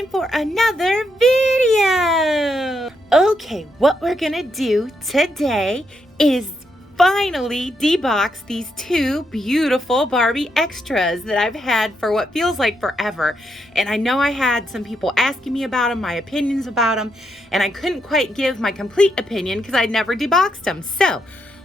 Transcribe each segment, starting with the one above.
time for another video. Okay, what we're gonna do today is finally debox these two beautiful Barbie extras that I've had for what feels like forever. And I know I had some people asking me about them, my opinions about them, and I couldn't quite give my complete opinion because I'd never deboxed them. So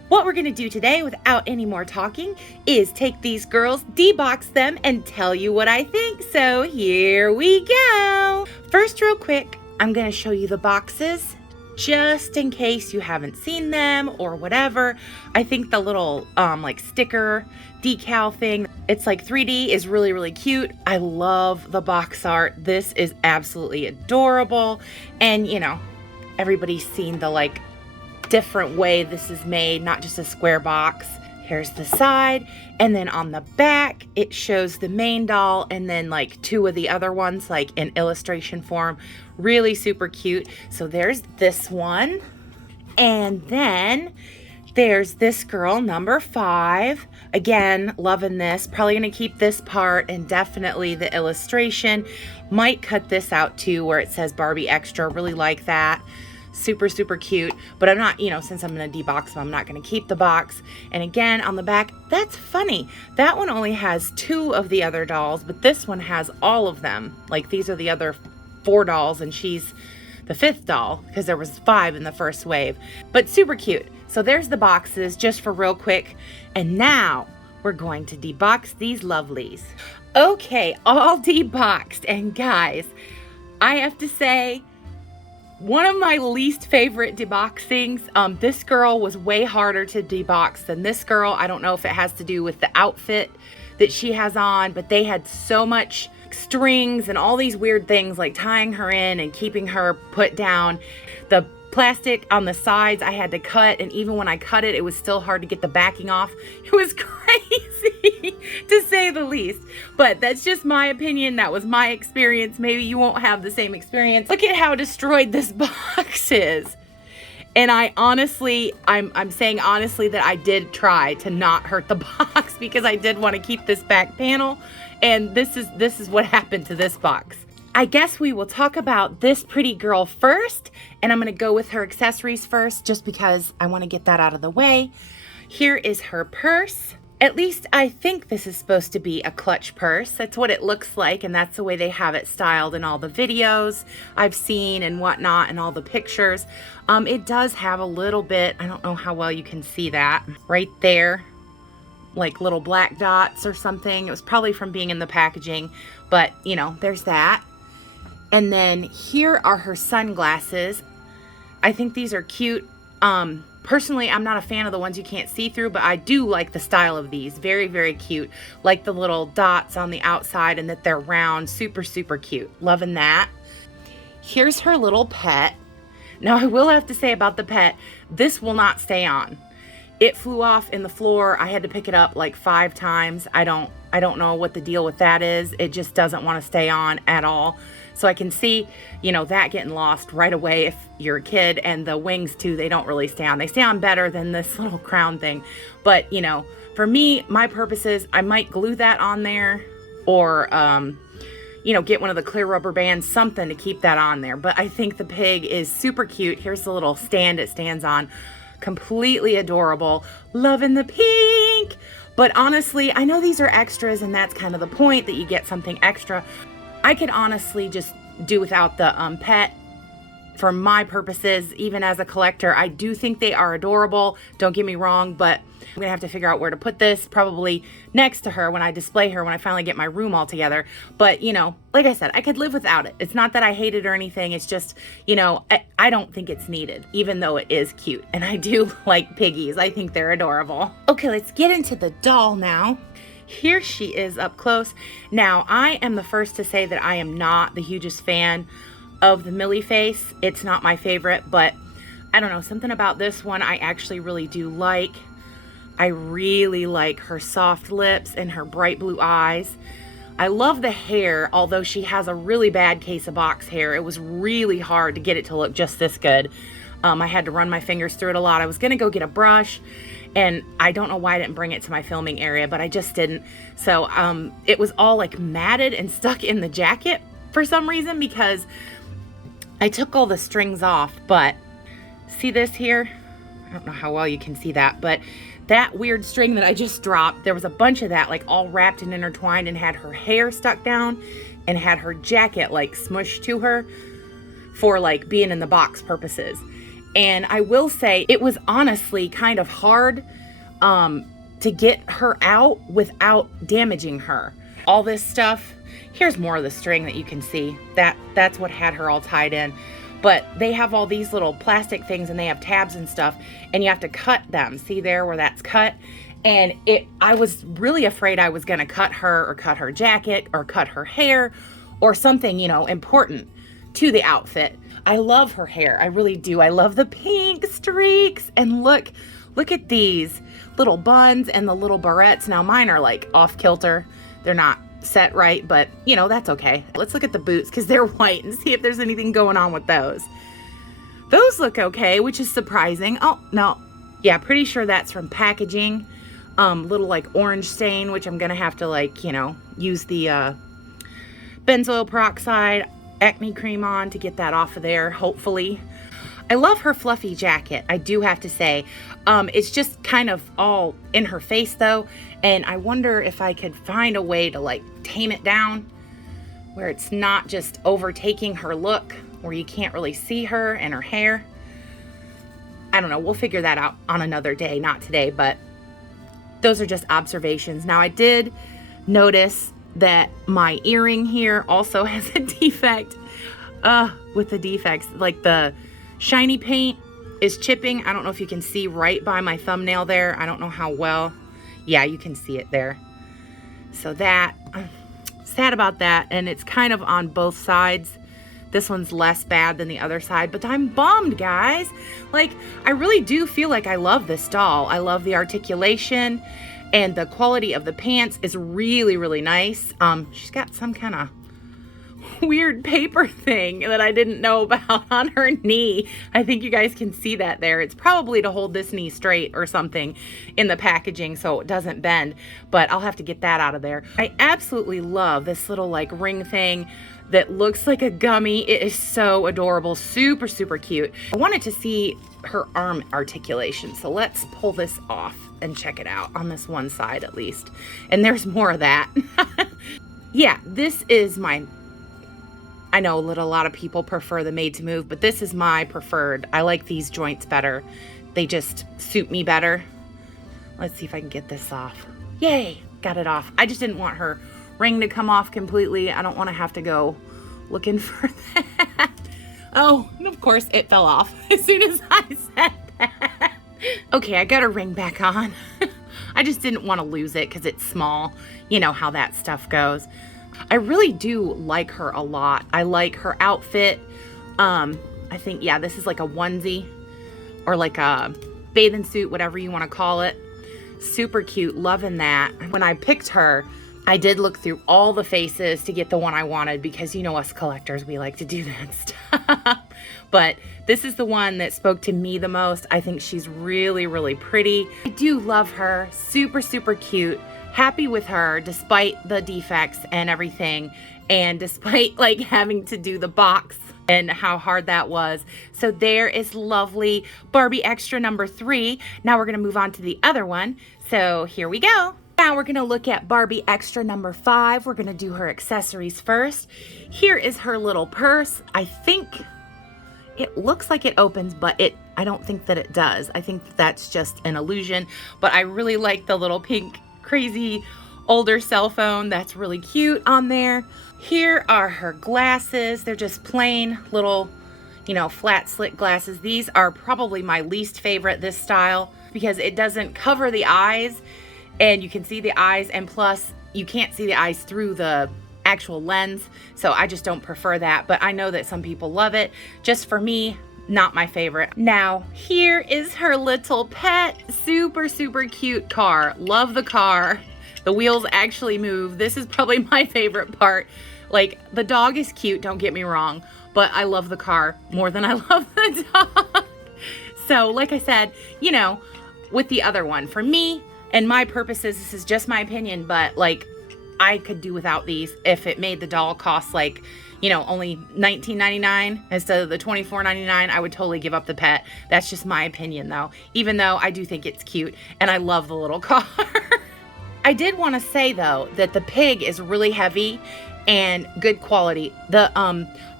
what we're gonna do today, without any more talking, is take these girls, debox them, and tell you what I think. So here we go. First, real quick, I'm gonna show you the boxes just in case you haven't seen them or whatever. I think the little like sticker decal thing, it's like 3D, is really, really cute. I love the box art. This is absolutely adorable. And you know, everybody's seen the like different way this is made, not just a square box. Here's the side, and then on the back it shows the main doll and then like two of the other ones like in illustration form. Really super cute. So there's this one, and then there's this girl, number 5. Again, loving this. Probably gonna keep this part and definitely the illustration. Might cut this out too where it says Barbie Extra. Really like that. Super, super cute. But I'm not, you know, since I'm gonna debox them, I'm not gonna keep the box. And again, on the back, that's funny. That one only has 2 of the other dolls, but this one has all of them. Like these are the other 4 dolls and she's the 5th doll because there was 5 in the first wave. But super cute. So there's the boxes just for real quick. And now we're going to debox these lovelies. Okay, all deboxed. And guys, I have to say, one of my least favorite deboxings, this girl was way harder to debox than this girl. I don't know if it has to do with the outfit that she has on, but they had so much strings and all these weird things like tying her in and keeping her put down. The plastic on the sides I had to cut, and even when I cut it, it was still hard to get the backing off. It was crazy to say the least, but that's just my opinion. That was my experience. Maybe you won't have the same experience. Look at how destroyed this box is. And I honestly, I'm saying honestly that I did try to not hurt the box because I did want to keep this back panel, and this is what happened to this box. I guess we will talk about this pretty girl first, and I'm going to go with her accessories first just because I want to get that out of the way. Here is her purse. At least I think this is supposed to be a clutch purse. That's what it looks like, and that's the way they have it styled in all the videos I've seen and whatnot and all the pictures. It does have a little bit, I don't know how well you can see that, right there, like little black dots or something. It was probably from being in the packaging, but you know, there's that. And then here are her sunglasses. I think these are cute. Personally, I'm not a fan of the ones you can't see through, but I do like the style of these. Very, very cute. Like the little dots on the outside and that they're round. Super, super cute. Loving that. Here's her little pet. Now, I will have to say about the pet, this will not stay on. It flew off in the floor. I had to pick it up like 5 times. I don't know what the deal with that is. It just doesn't want to stay on at all. So I can see, you know, that getting lost right away if you're a kid. And the wings too, they don't really stay on. They stay on better than this little crown thing. But, you know, for me, my purposes, I might glue that on there or, you know, get one of the clear rubber bands, something to keep that on there. But I think the pig is super cute. Here's the little stand it stands on. Completely adorable. Loving the pink. But honestly, I know these are extras and that's kind of the point, that you get something extra. I could honestly just do without the pet for my purposes. Even as a collector, I do think they are adorable. Don't get me wrong, but I'm gonna have to figure out where to put this, probably next to her when I display her, when I finally get my room all together. But you know, like I said, I could live without it. It's not that I hate it or anything. It's just, you know, I don't think it's needed, even though it is cute. And I do like piggies. I think they're adorable. Okay, let's get into the doll now. Here she is up close. Now, I am the first to say that I am not the hugest fan of the Millie face. It's not my favorite, but I don't know, something about this one I actually really do like. I really like her soft lips and her bright blue eyes. I love the hair, although she has a really bad case of box hair. It was really hard to get it to look just this good. I had to run my fingers through it a lot. I was gonna go get a brush, and I don't know why I didn't bring it to my filming area, but I just didn't. So it was all like matted and stuck in the jacket for some reason because I took all the strings off, but see this here? I don't know how well you can see that, but that weird string that I just dropped, there was a bunch of that like all wrapped and intertwined and had her hair stuck down and had her jacket like smushed to her for like being in the box purposes. And I will say it was honestly kind of hard to get her out without damaging her. All this stuff, here's more of the string that you can see. That's what had her all tied in. But they have all these little plastic things and they have tabs and stuff and you have to cut them. See there where that's cut? And I was really afraid I was gonna cut her or cut her jacket or cut her hair or something, you know, important to the outfit. I love her hair, I really do. I love the pink streaks and look at these little buns and the little barrettes. Now mine are like off kilter. They're not set right, but you know, that's okay. Let's look at the boots because they're white and see if there's anything going on with those. Those look okay, which is surprising. Oh, no. Yeah, pretty sure that's from packaging. Little like orange stain, which I'm gonna have to like, you know, use the benzoyl peroxide acne cream on to get that off of there, hopefully. I love her fluffy jacket, I do have to say. It's just kind of all in her face though, and I wonder if I could find a way to like tame it down where it's not just overtaking her look, where you can't really see her and her hair. I don't know, we'll figure that out on another day, not today, but those are just observations. Now I did notice that my earring here also has a defect. With the defects, like the shiny paint is chipping. I don't know if you can see right by my thumbnail there. I don't know how well. Yeah, you can see it there. So that, I'm sad about that. And it's kind of on both sides. This one's less bad than the other side, but I'm bummed, guys. Like, I really do feel like I love this doll. I love the articulation and the quality of the pants is really, really nice. She's got some kind of weird paper thing that I didn't know about on her knee. I think you guys can see that there. It's probably to hold this knee straight or something in the packaging so it doesn't bend, but I'll have to get that out of there. I absolutely love this little like ring thing that looks like a gummy. It is so adorable, super, super cute. I wanted to see her arm articulation, so let's pull this off and check it out on this one side at least. And there's more of that. Yeah, this is I know that a lot of people prefer the made to move, but this is my preferred. I like these joints better. They just suit me better. Let's see if I can get this off. Yay, got it off. I just didn't want her ring to come off completely. I don't want to have to go looking for that. Oh, and of course it fell off as soon as I said that. Okay, I got her ring back on. I just didn't want to lose it because it's small. You know how that stuff goes. I really do like her a lot. I like her outfit. I think, yeah, this is like a onesie or like a bathing suit, whatever you want to call it. Super cute, loving that. When I picked her, I did look through all the faces to get the one I wanted because you know us collectors, we like to do that stuff. But this is the one that spoke to me the most. I think she's really, really pretty. I do love her. Super, super cute. Happy with her despite the defects and everything, and despite like having to do the box and how hard that was. So there is lovely Barbie Extra number 3. Now we're gonna move on to the other one. So here we go. Now we're gonna look at Barbie Extra number 5. We're gonna do her accessories first. Here is her little purse. I think it looks like it opens, but I don't think that it does. I think that's just an illusion, but I really like the little pink crazy older cell phone. That's really cute on there. Here are her glasses. They're just plain little, you know, flat slit glasses. These are probably my least favorite, this style, because it doesn't cover the eyes and you can see the eyes, and plus you can't see the eyes through the actual lens. So I just don't prefer that, but I know that some people love it. Just for me, not my favorite. Now, here is her little pet. Super, super cute car. Love the car. The wheels actually move. This is probably my favorite part. Like, the dog is cute, don't get me wrong, but I love the car more than I love the dog. So, like I said, you know, with the other one, for me and my purposes, this is just my opinion, but like, I could do without these. If it made the doll cost like, you know, only $19.99 instead of the $24.99, I would totally give up the pet. That's just my opinion though, even though I do think it's cute and I love the little car. I did want to say though that the pig is really heavy and good quality. The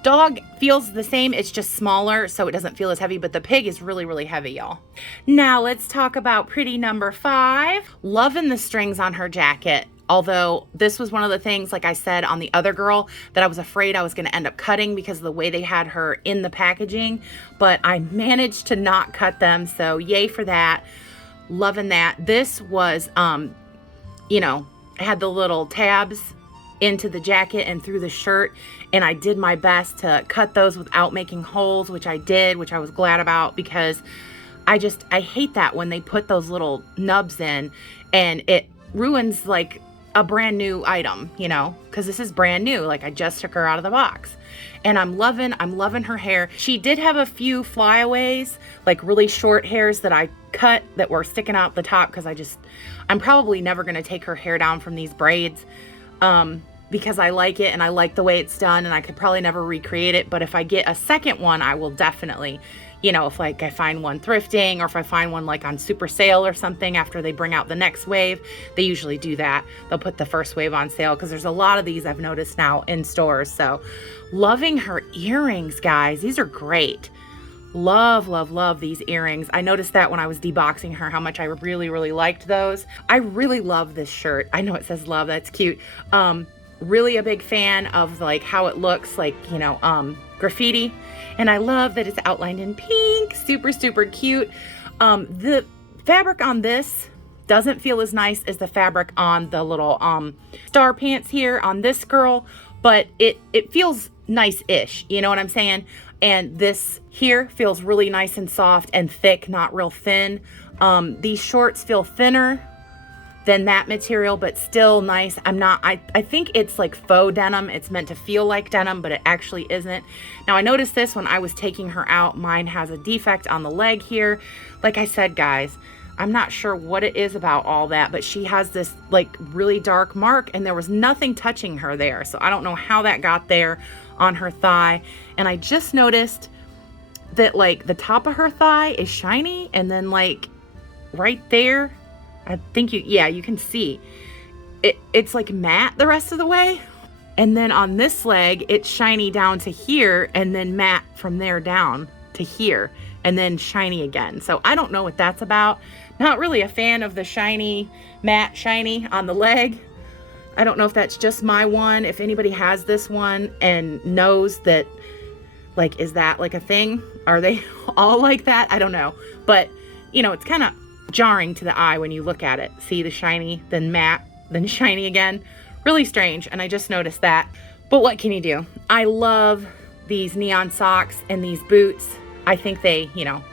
dog feels the same, it's just smaller, so it doesn't feel as heavy, but the pig is really, really heavy, y'all. Now let's talk about pretty number 5. Loving the strings on her jacket. Although this was one of the things, like I said, on the other girl that I was afraid I was going to end up cutting because of the way they had her in the packaging, but I managed to not cut them, so yay for that. Loving that. This was, you know, had the little tabs into the jacket and through the shirt, and I did my best to cut those without making holes, which I did, which I was glad about, because I hate that when they put those little nubs in and it ruins like a brand new item, you know, because this is brand new. Like I just took her out of the box, and I'm loving her hair. She did have a few flyaways, like really short hairs that I cut that were sticking out the top, because I'm probably never going to take her hair down from these braids, because I like it and I like the way it's done, and I could probably never recreate it. But if I get a second one, I will definitely, you know, if like I find one thrifting, or if I find one like on super sale or something after they bring out the next wave. They usually do that. They'll put the first wave on sale, because there's a lot of these I've noticed now in stores. So loving her earrings, guys. These are great. Love, love, love these earrings. I noticed that when I was deboxing her, how much I really, really liked those. I really love this shirt. I know it says love, that's cute. Really a big fan of like how it looks like, you know, graffiti. And I love that it's outlined in pink. Super, super cute. The fabric on this doesn't feel as nice as the fabric on the little star pants here on this girl, but it feels nice-ish, you know what I'm saying? And this here feels really nice and soft and thick, not real thin. These shorts feel thinner than that material, but still nice. I think it's like faux denim. It's meant to feel like denim, but it actually isn't. Now I noticed this when I was taking her out. Mine has a defect on the leg here. Like I said, guys, I'm not sure what it is about all that, but she has this like really dark mark, and there was nothing touching her there. So I don't know how that got there on her thigh. And I just noticed that like the top of her thigh is shiny, and then like right there, I think you can see it's like matte the rest of the way. And then on this leg, it's shiny down to here, and then matte from there down to here, and then shiny again. So I don't know what that's about. Not really a fan of the shiny, matte shiny on the leg. I don't know if that's just my one. If anybody has this one and knows that, like, is that like a thing? Are they all like that? I don't know. But, you know, it's kind of jarring to the eye when you look at it. See the shiny, then matte, then shiny again. Really strange, and I just noticed that. But what can you do? I love these neon socks and these boots. I think they, you know,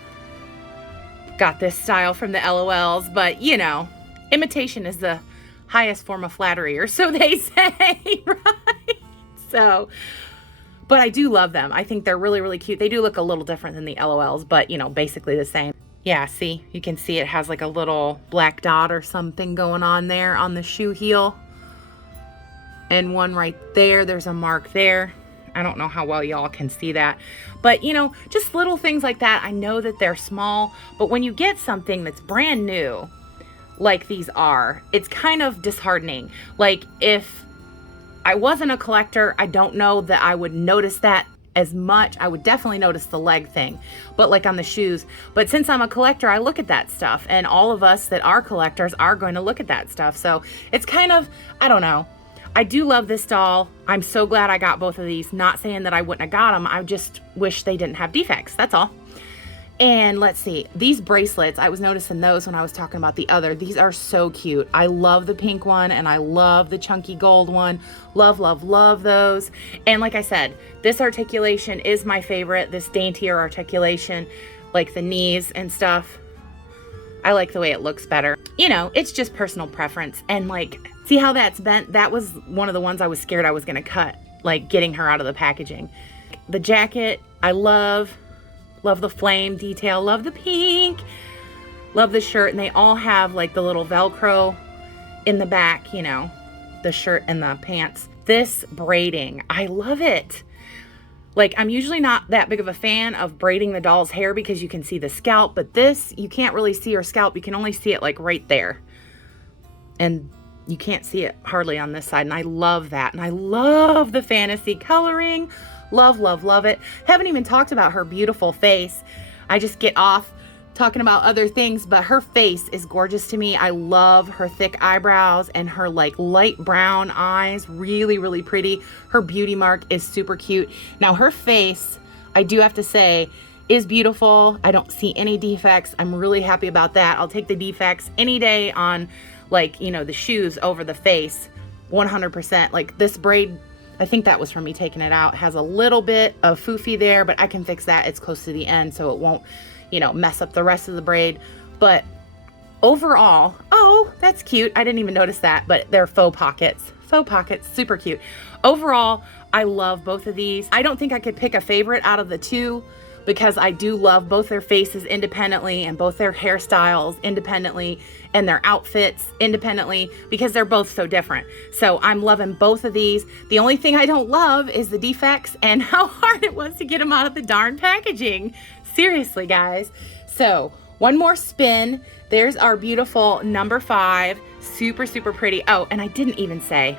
got this style from the LOLs, but you know, imitation is the highest form of flattery, or so they say, right? So, but I do love them. I think they're really, really cute. They do look a little different than the LOLs, but you know, basically the same. Yeah, see, you can see it has like a little black dot or something going on there on the shoe heel. And one right there, there's a mark there. I don't know how well y'all can see that. But, you know, just little things like that. I know that they're small, but when you get something that's brand new, like these are, it's kind of disheartening. Like, if I wasn't a collector, I don't know that I would notice that as much. I would definitely notice the leg thing, but like on the shoes. But since I'm a collector, I look at that stuff, and all of us that are collectors are going to look at that stuff. So it's kind of, I don't know. I do love this doll. I'm so glad I got both of these. Not saying that I wouldn't have got them. I just wish they didn't have defects. That's all. And let's see. These bracelets, I was noticing those when I was talking about the other. These are so cute. I love the pink one, and I love the chunky gold one. Love, love, love those. And like I said, this articulation is my favorite. This daintier articulation, like the knees and stuff. I like the way it looks better. You know, it's just personal preference. And like, see how that's bent? That was one of the ones I was scared I was going to cut, like getting her out of the packaging. The jacket, I love the flame detail, love the pink, love the shirt. And they all have like the little Velcro in the back, you know, the shirt and the pants. This braiding, I love it. Like, I'm usually not that big of a fan of braiding the doll's hair because you can see the scalp, but this, you can't really see her scalp. You can only see it like right there. And you can't see it hardly on this side. And I love that. And I love the fantasy coloring. Love, love, love it. Haven't even talked about her beautiful face. I just get off talking about other things, but her face is gorgeous to me. I love her thick eyebrows and her like light brown eyes. Really, really pretty. Her beauty mark is super cute. Now her face, I do have to say, is beautiful. I don't see any defects. I'm really happy about that. I'll take the defects any day on, like, you know, the shoes over the face, 100%. Like this braid, I think that was from me taking it out, has a little bit of foofy there, but I can fix that. It's close to the end, so it won't, you know, mess up the rest of the braid. But overall, oh, that's cute. I didn't even notice that, but they're faux pockets. Faux pockets, super cute. Overall, I love both of these. I don't think I could pick a favorite out of the two because I do love both their faces independently and both their hairstyles independently and their outfits independently because they're both so different. So I'm loving both of these. The only thing I don't love is the defects and how hard it was to get them out of the darn packaging. Seriously, guys. So one more spin. There's our beautiful number 5. Super, super pretty. Oh, and I didn't even say,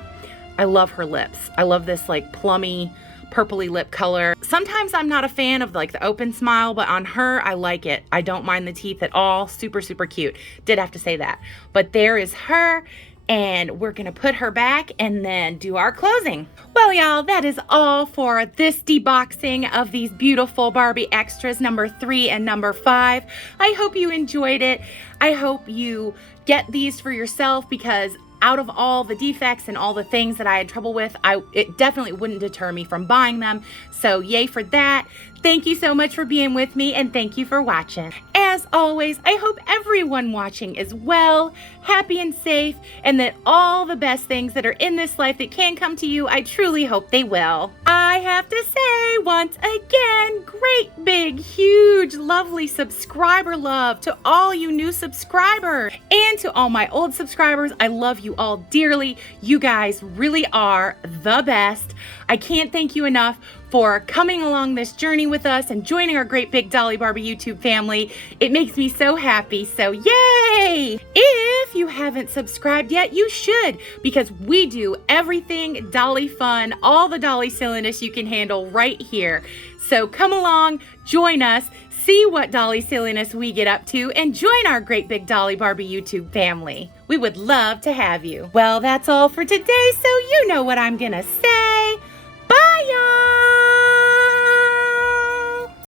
I love her lips. I love this like plummy, purpley lip color. Sometimes I'm not a fan of like the open smile, but on her, I like it. I don't mind the teeth at all. Super, super cute. Did have to say that. But there is her, and we're gonna put her back and then do our closing. Well, y'all, that is all for this deboxing of these beautiful Barbie extras, number 3 and number 5. I hope you enjoyed it. I hope you get these for yourself because out of all the defects and all the things that I had trouble with, it definitely wouldn't deter me from buying them. So yay for that. Thank you so much for being with me, and thank you for watching. As always, I hope everyone watching is well, happy and safe, and that all the best things that are in this life that can come to you, I truly hope they will. I have to say once again, great big, huge, lovely subscriber love to all you new subscribers and to all my old subscribers. I love you all dearly. You guys really are the best. I can't thank you enough for coming along this journey with us and joining our great big Dolly Barbie YouTube family. It makes me so happy, so yay! If you haven't subscribed yet, you should, because we do everything Dolly fun, all the Dolly silliness you can handle right here. So come along, join us, see what Dolly silliness we get up to, and join our great big Dolly Barbie YouTube family. We would love to have you. Well, that's all for today, so you know what I'm gonna say.